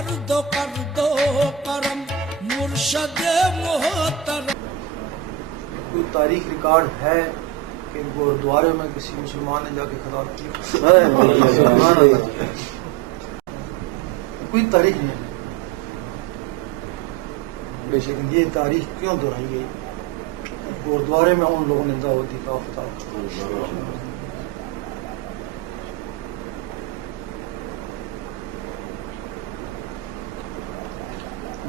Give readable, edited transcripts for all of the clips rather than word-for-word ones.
کر دو کرم مرشد محترم. کوئی تاریخ ریکارڈ ہے کہ گردوارے میں کسی مسلمان نے جا کے خطاب کیا؟ کوئی تاریخ نہیں ہے. لیکن یہ تاریخ کیوں دہرائی گئی؟ گردوارے میں ان لوگوں نے دعوت دی کا خطاب.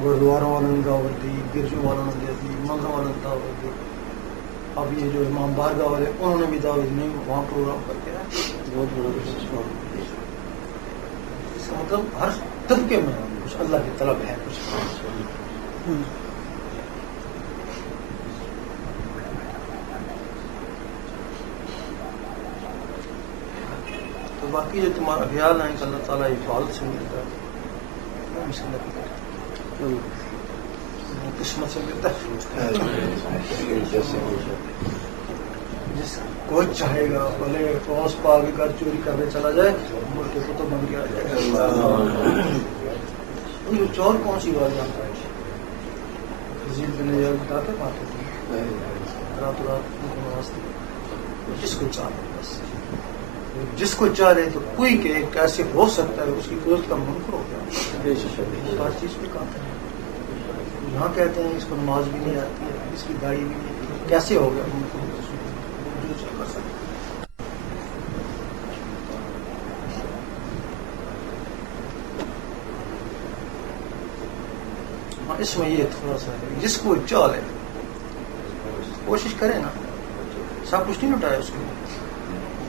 گردواروں والوں نے دعوت دی، گرجوں والوں نے دی، منگا والوں نے دعوت دی. اب یہ جو امام بارگاہ والے انہوں نے بھی دعوت نہیں وہاں پروگرام کر کے بہت بڑا. اس کا مطلب ہر طبقے میں کچھ اللہ کی طلب ہے. کچھ تو باقی جو تمہارا خیال ہے کہ اللہ تعالیٰ حفاظت سے ملتا ہے، قسمت سے ملتا ہے. جس کوئی چاہے گا بھلے فوج پا کے گھر چوری کرنے چلا جائے ملک کو تو بن گیا جائے گا. چور کون سی بات جانتا ہے؟ بتاتے پاتے رات رات جس کو چاہے بس جس کو چاہے تو کوئی کہ کیسے ہو سکتا ہے اس کی قدرت کا منکر ہو گیا. ہر چیز بھی کہتے ہیں یہاں کہتے ہیں اس کو نماز بھی نہیں آتی ہے، اس کی گاڑی بھی نہیں، کیسے ہو گیا؟ اس میں یہ تھوڑا سا ہے جس کو چاہ لے کوشش کرے نا. سب کچھ نہیں لٹایا اس کو،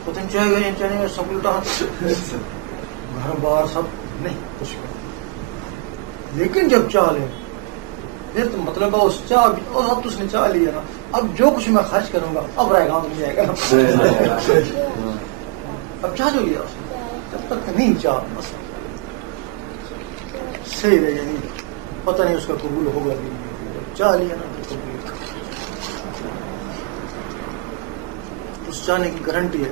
خود چاہے گا نہیں چاہے گا سب لٹا گھر بار سب نہیں کچھ کر. لیکن جب چاہ لے پھر تو مطلب اس چاہ اب تو اس نے چاہ لیا نا، اب جو کچھ میں خرچ کروں گا اب رہے گا نہیں جائے گا. اب چاہ جو لیا اس نے جب تک نہیں چاہ بس صحیح رہے گا. نہیں پتہ نہیں اس کا قبول ہوگا بھی نہیں. چاہ لیا نا تو قبول اس چاہنے کی گارنٹی ہے.